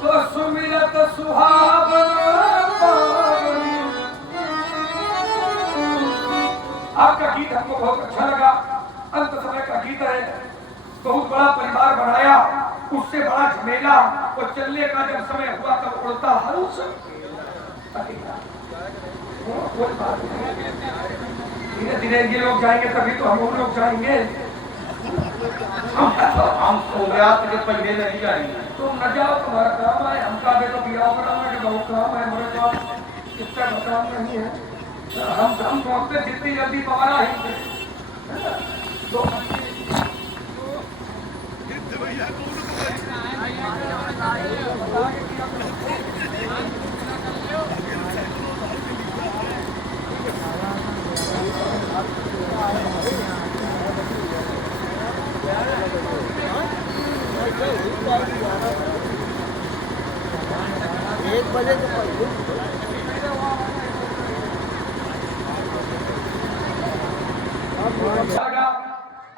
तो सुमिरत सुहावना पावनी। आपका गीत हमको बहुत अच्छा लगा। अंत समय का गीत है। बहुत बड़ा परिवार बनाया, उससे बड़ा झमेला, और चलने का जब समय हुआ तब उड़ता हंस। धीरे धीरे ये लोग जाएंगे तभी तो हम लोग जाएंगे। हम सोमयात के पहले नहीं जाएंगे। तुम न जाओ, तुम्हारा काम है। हमका भी तो बिया बनाना के बहुत काम है। हमारे पास इतना काम नहीं है। हम पहुंचते जितनी जल्दी पवाना ही तो एक बजे के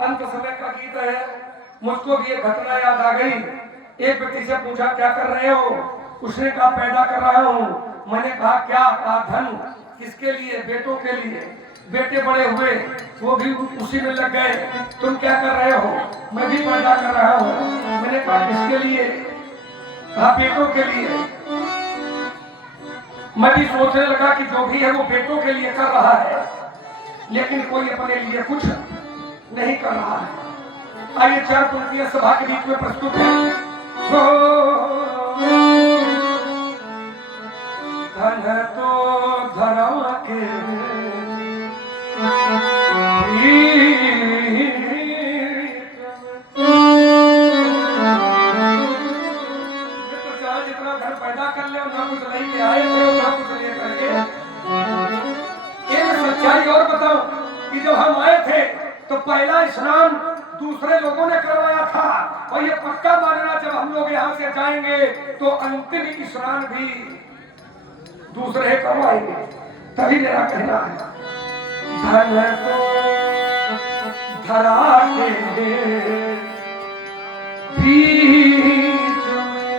अंत समय का गीत है। मुझको भी एक घटना याद आ गई। एक व्यक्ति से पूछा क्या कर रहे हो? उसने कहा पैदा कर रहा हूँ। मैंने कहा क्या? कहा धन। किसके लिए? बेटों के लिए। बेटे बड़े हुए, वो भी उसी में लग गए। तुम क्या कर रहे हो? मैं भी पैदा कर रहा हूँ। मैंने कहा किसके लिए? कहा बेटों के लिए। मैं भी सोचने लगा कि जो भी है वो बेटों के लिए कर रहा है, लेकिन कोई अपने लिए कुछ नहीं कर रहा है। आइए चार पंक्तियां सभा के बीच में प्रस्तुत है। धन तो धरा के जितना धन पैदा कर ले ना कुछ नहीं के आए थे ना कुछ लेकर के। एक सच्चाई और बताओ कि जब हम आए थे तो पहला स्नान दूसरे लोगों ने करवाया था, और ये पक्का मानना जब हम लोग यहाँ से जाएंगे तो अंतिम स्नान भी दूसरे करवाएंगे। तभी मेरा कहना है धन तो धरा के बीच में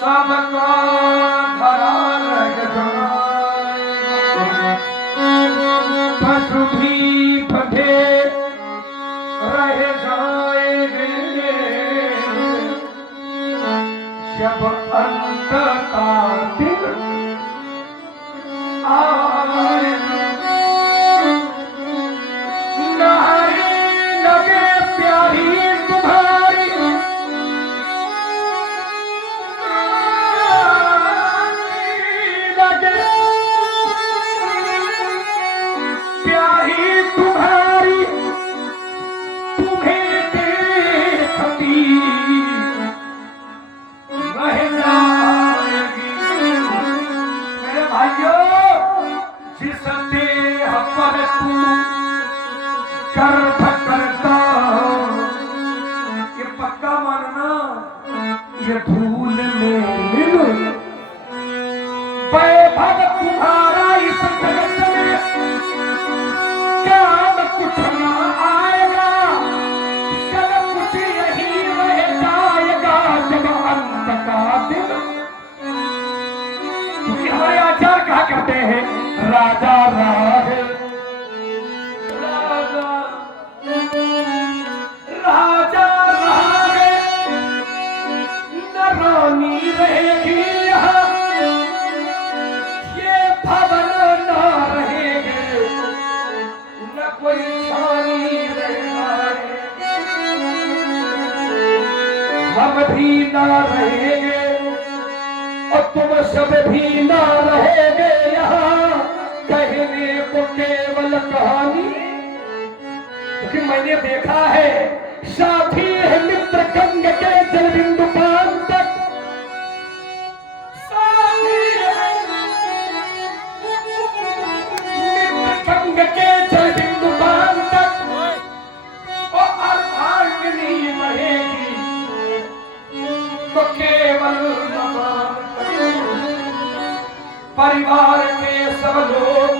सबका धरा रख पशु भी बंधे रह जाएंगे जब अंत का दिन आए। नहाने लगे प्यारी तुम्हारी लगे प्यारी तुम्हारी तुम्हें देखती रह जाएगी। मेरे भाइयों, जिस देह पर तू गर्भ करता ये पक्का मानना, ये धूल में मिल वैभव तुम्हारा इस जगत में काम कुछ ना आएगा। सब कुछ यही रह जाएगा जब अंत का दिन। क्योंकि हमारे आचार कहा करते हैं राजा राहे राजा राहे न रानी रहेगी यहाँ, ये भवन न रहेंगे न कोई छानी रहेगा। हम भी न रहेंगे और तुम सब भी न रहेंगे यहाँ, कहने को केवल कहानी। क्योंकि मैंने देखा है साथी है मित्र गंग के जल बिंदु पान तक, साथी है मित्र गंग के जल बिंदु पान तक, और अर्धांगिनी रहेगी तो केवल मकान तक। परिवार के सब लोग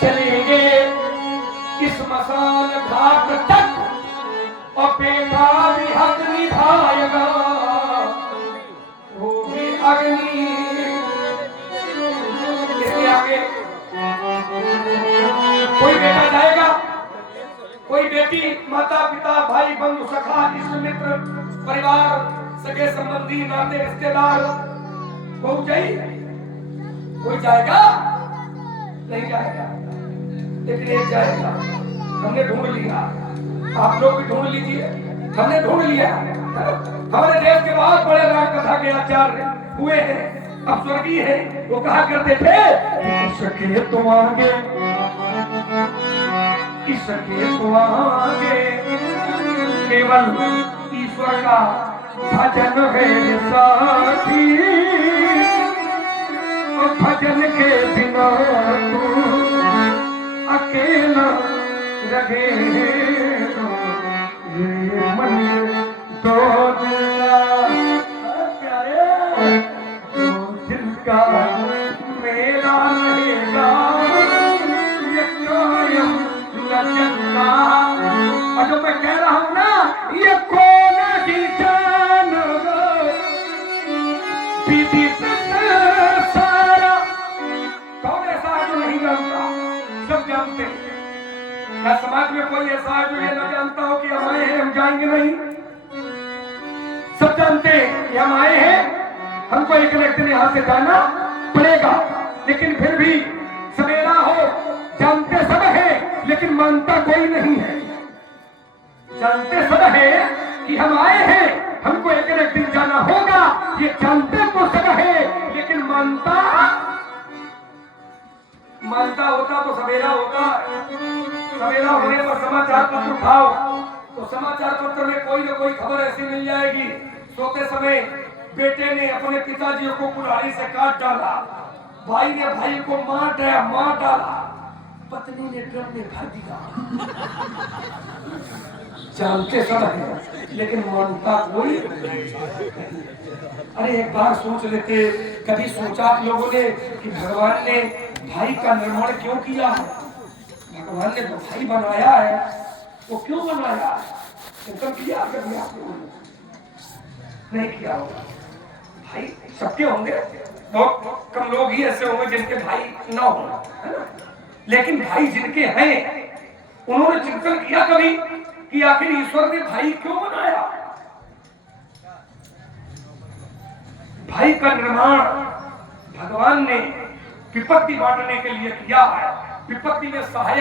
चलेंगे इस शमशान घाट तक और बेटा भी हक निभाएगा, वो भी अग्नि। इसके आगे कोई बेटा जाएगा, कोई बेटी, माता पिता, भाई बंधु सखा, इष्ट मित्र, परिवार, सगे संबंधी, नाते रिश्तेदार, कोई जाएगा नहीं जाएगा, लेकिन एक जाएगा। हमने ढूंढ लिया, आप लोग भी ढूंढ लीजिए, हमने ढूंढ लिया। हमारे देश के बहुत बड़े राम कथा के आचार्य हुए हैं, अब स्वर्गीय है, वो कहा करते थे सके तो आगे, सके तो आगे केवल ईश्वर का भजन है साथी, और भजन के बिना तू अकेला रहे, ये मन तो प्यारे तो दिल का मेरा रहेगा, ये कायम न चलता। और जो मैं कह रहा हूं ना, ये कौन ही जान विदित सारा, कौन ऐसा है जो नहीं जानता? सब जानते हैं। क्या समाज में कोई ऐसा है जो ये न जानता हो कि हम आए हैं, हम जाएंगे नहीं? सब जानते हैं कि हम आए हैं, हमको एक न एक दिन यहां से जाना पड़ेगा, लेकिन फिर भी सवेरा हो, जानते सब है लेकिन मानता कोई नहीं है। जानते सब है कि हम आए हैं, हमको एक न एक दिन जाना होगा, ये जानते तो सब है, लेकिन मानता होता तो सवेरा होता। सवेरा होने पर समाचार पत्र उठाओ तो समाचार पत्र में कोई न कोई खबर ऐसी मिल जाएगी। सोते समय बेटे ने अपने पिताजी को कुल्हाड़ी से काट डाला, भाई ने भाई को मार डाला, पत्नी ने ड्रम में भर दिया। जानते सब है लेकिन मानता कोई। अरे एक बार सोच लेते, कभी सोचा आप लोगों ने कि भगवान ने भाई का निर्माण क्यों किया है? भगवान ने जो भाई बनाया है वो क्यों बनाया है? चिंतन किया कभी आप लोगों ने? नहीं किया होगा। भाई सबके होंगे, बहुत कम लोग ही ऐसे होंगे जिनके भाई ना हो, है ना? लेकिन भाई जिनके हैं उन्होंने चिंतन किया कभी कि आखिर ईश्वर ने भाई क्यों बनाया? भाई का निर्माण भगवान ने विपत्ति बांटने के लिए किया है। विपत्ति में सहायक